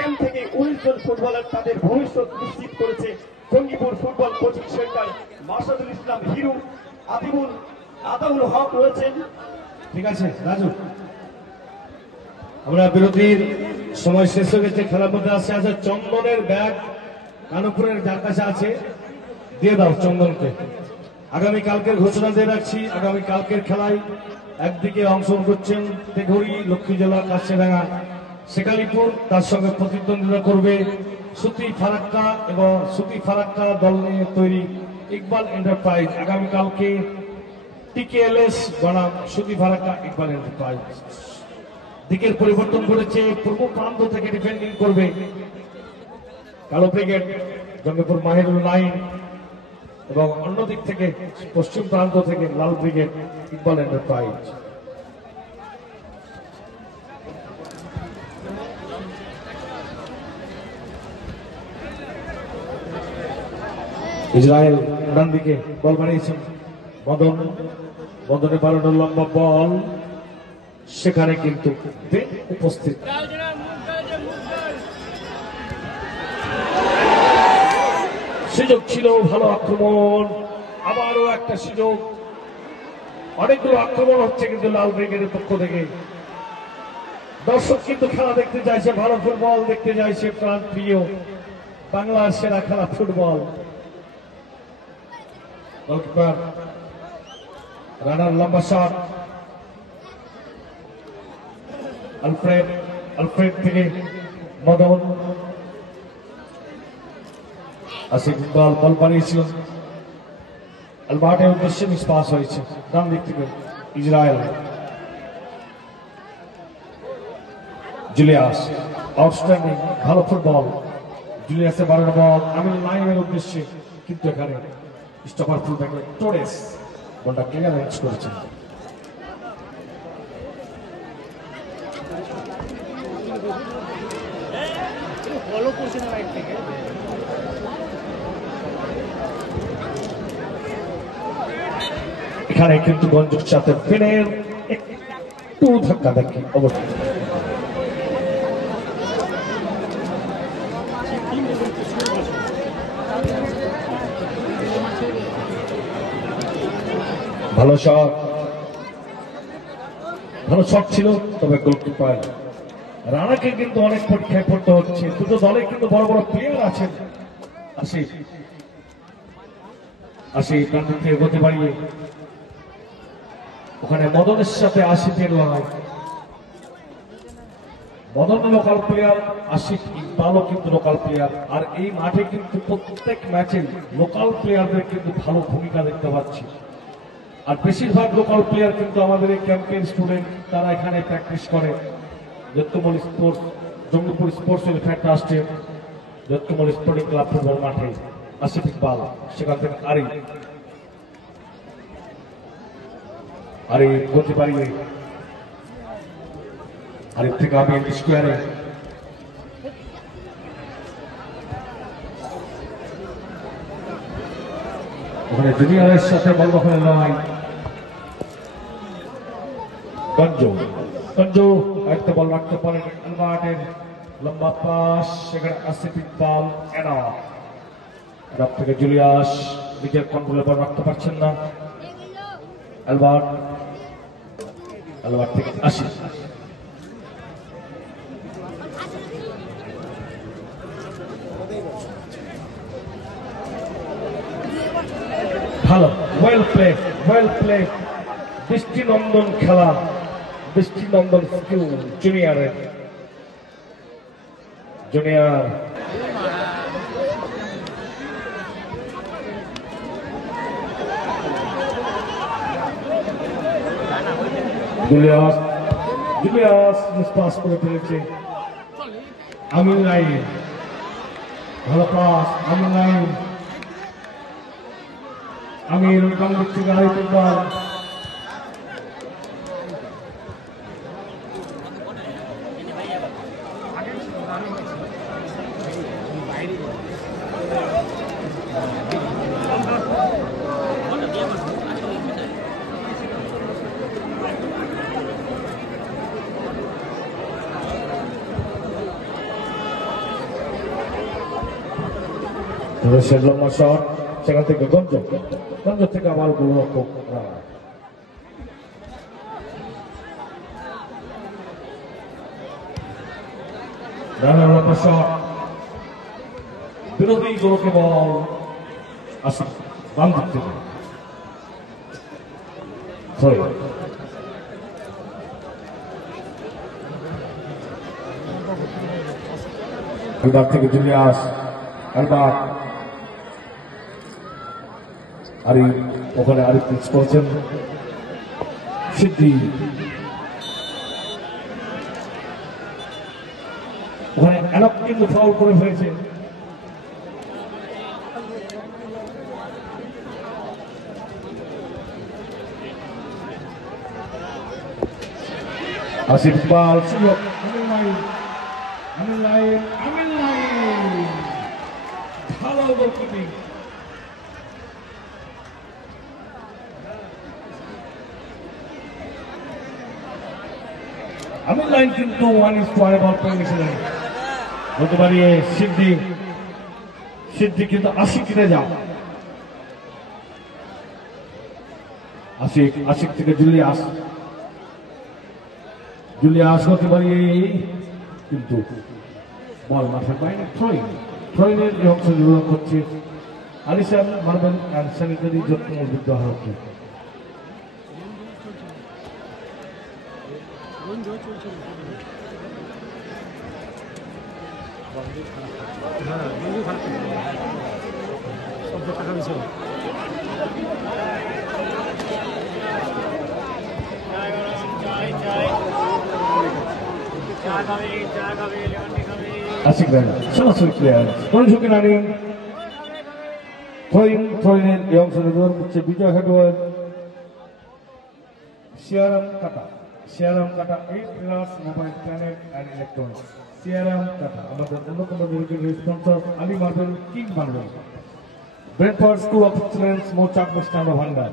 Camp থেকে 19 জন footballer তাদের ভবিষ্যৎ নিশ্চিত করেছে Jangipur football coaching centre. Masadul Islam Hiru, Ataul Haq রয়েছেন। ঠিক আছে রাজু, আমরা বিরতির সময় শেষ হয়ে গেছে, খেলার মধ্যে আসছে। আছে চন্দনের ব্যাগ কানপুরের যার কাছে আছে দিয়ে দাও চন্দনকে। আগামী কালকের ঘোষণা দিয়ে রাখছি, আগামী কালকের খেলায় একদিকে অংশগ্রহণ করছেন তেঘড়ি লক্ষ্মী জেলা কাশিরাঙ্গা শেখালিপুর, তার সঙ্গে প্রতিদ্বন্দ্বিতা করবে সুতি ফারাক্কা এবং সুতি ফারাক্কা দল নিয়ে তৈরি ইকবাল এন্টারপ্রাইজ। আগামীকালকে টিকেএলএস বনাম সুতি ফারাক্কা ইকবাল এন্টারপ্রাইজ। দিকের পরিবর্তন করেছে, পূর্ব প্রান্ত থেকে ডিফেন্ডিং করবে কালো ব্রিগেড জঙ্গিপুর মাহিরুল লাইন এবং অন্যদিক থেকে পশ্চিম প্রান্ত থেকে লাল ব্রিগেড ইকবাল এন্টারপ্রাইজ। ইসরায়েল ডান দিকে বল বানিয়েছেন বদনে বাড়ানোর লম্বা বল, সেখানে কিন্তু উপস্থিত সুযোগ ছিল, ভালো আক্রমণ, আবারও একটা সুযোগ। অনেকগুলো আক্রমণ হচ্ছে কিন্তু লাল ব্রিগেডের পক্ষ থেকে। দর্শক কিন্তু খেলা দেখতে চাইছে, ভালো ফুটবল দেখতে চাইছে, প্রাণ প্রিয় বাংলার সেরা খেলা ফুটবল। গোলকিপার রানার লম্বা শট, আলফ্রেড থেকে মদন, আসিফ ইকবাল বল বানিয়েছিল, আলবার্টের উদ্দেশ্যে মিস পাস হয়েছে ডান দিক থেকে ইসরায়েল। জুলিয়াস আউটস্ট্যান্ডিং, ভালো ফুটবল, জুলিয়াসের বাড়ানো বল আমিন নাইমের উদ্দেশ্যে, কিন্তু এখানে স্টপার ফুলব্যাক টোরেস বলটা ক্লিয়ারেন্স করেছেন। এখানে কিন্তু গঞ্জুর সাথে ফেনের একটু ধাক্কা দেখি অবশ্যই। ভালো শট ছিল, তবে গোলকিপার রানাকে কিন্তু অনেক পরীক্ষায় পড়তে হচ্ছে। দুটো দলে কিন্তু বড় বড় প্লেয়ার আছেন। আসি প্রান্ত থেকে গতি বাড়িয়ে ওখানে মদনের সাথে আশিফের লড়াই। মদন লোকাল প্লেয়ার, আশিফ ইকবালও কিন্তু লোকাল প্লেয়ার। আর এই মাঠে কিন্তু প্রত্যেক ম্যাচে লোকাল প্লেয়ারদের কিন্তু ভালো ভূমিকা দেখতে পাচ্ছি। আর বেশিরভাগ লোকাল প্লেয়ার কিন্তু আমাদের এই ক্যাম্পের স্টুডেন্ট, তারা এখানে প্র্যাকটিস করে। Jattamal sports, Jangipur sports welfare ট্রাস্টে যত্তমল স্পোর্টিং ক্লাব ফুটবল মাঠে আসিফ ইকবাল, সেখান থেকে আরে গতি বাড়িয়ে আরিফ থেকে আমি স্কোয়ারে ওখানে জুনিয়রের সাথে বল দখলে নয়। গঞ্জু একটা বল রাখতে পারেন, আলবার্টের লম্বা পাস, সেখানে আসিফ ইকবাল এনাফ থেকে জুলিয়াস নিজের কন্ট্রোলে বল রাখতে পারছেন না। আলবার্ট থেকে আসিফ, ভালো ওয়েল প্লে দৃষ্টিনন্দন খেলা, দৃষ্টিনন্দন স্কিল জুনিয়র জুলিয়াস মিসপাস করে ফেলেছে। আমিন নাইম, ভালো পাস, আমিন নাইম, আমির বাংলাদেশ থেকে আরিফ ইকবাল, সে লম্বা শট, সেখান থেকে গঞ্জ থেকে আবার গোলরক্ষক রানা। রানার লম্বা শট, বিরোধী গোলকে বল আসে বাম দিক থেকে। সরি, এবার থেকে জুলিয়াস এলবার আরি, ওখানে আরি পিচ করেছেন সিদ্ধি, ওখানে অ্যালক কিন্তু ফাউল করে ফেলেছে। আসিফ ইকবাল সুযোগ, ভালো গোলকিপিং। আমিন লাইন কিন্তু 1:1 বল পেয়ে গেছিলেন। বলতে পারি সিদ্ধি কিন্তু 80 কিনে যাও। আশিক থেকে জুলিয়াস হতে পারি, কিন্তু বল মাঠের বাইরে। থ্রোইনের এই অংশ নির্ধারণ করছে আলিশান মার্বেল অ্যান্ড স্যানিটারি যত্ন ব্যবহার হচ্ছে। আশিক রানা সরাসরি প্লেয়ার কোন ঝুঁকি নানি থ্রোইনের এই অংশ নির্ধারণ করছে বিজয় হেডওয়ার Siyaram Kata 8 plus mobile planet and electronics. Siyaram Kata আমাদের অন্যতম sponsor Ali marble, king marble, Bradford school of excellence, Mouchak Mishtanna Bhandar.